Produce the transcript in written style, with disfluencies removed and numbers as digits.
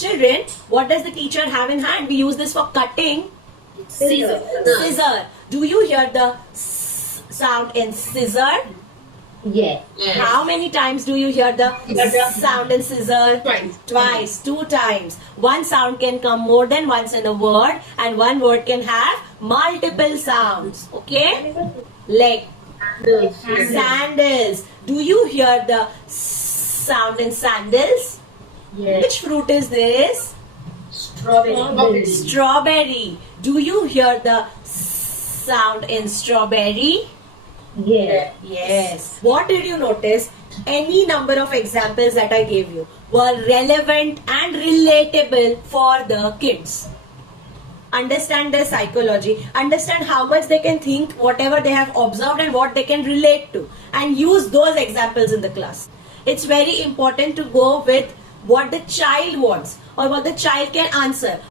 Children, what does the teacher have in hand? We use this for cutting. Scissor. Scissor. Do you hear the sound in scissor? Yes. How many times do you hear the sound in scissor? Twice. Twice, 2 times. One sound can come more than once in a word, and one word can have multiple sounds. Okay? Leg. Sandals. Do you hear the sound in sandals? Yes. Which fruit is this? Strawberry. Strawberry. Do you hear the sound in strawberry? Yes. Yes. What did you notice? Any number of examples that I gave you were relevant and relatable for the kids. Understand their psychology. Understand how much they can think, whatever they have observed and what they can relate to. And use those examples in the class. It's very important to go with what the child wants or what the child can answer.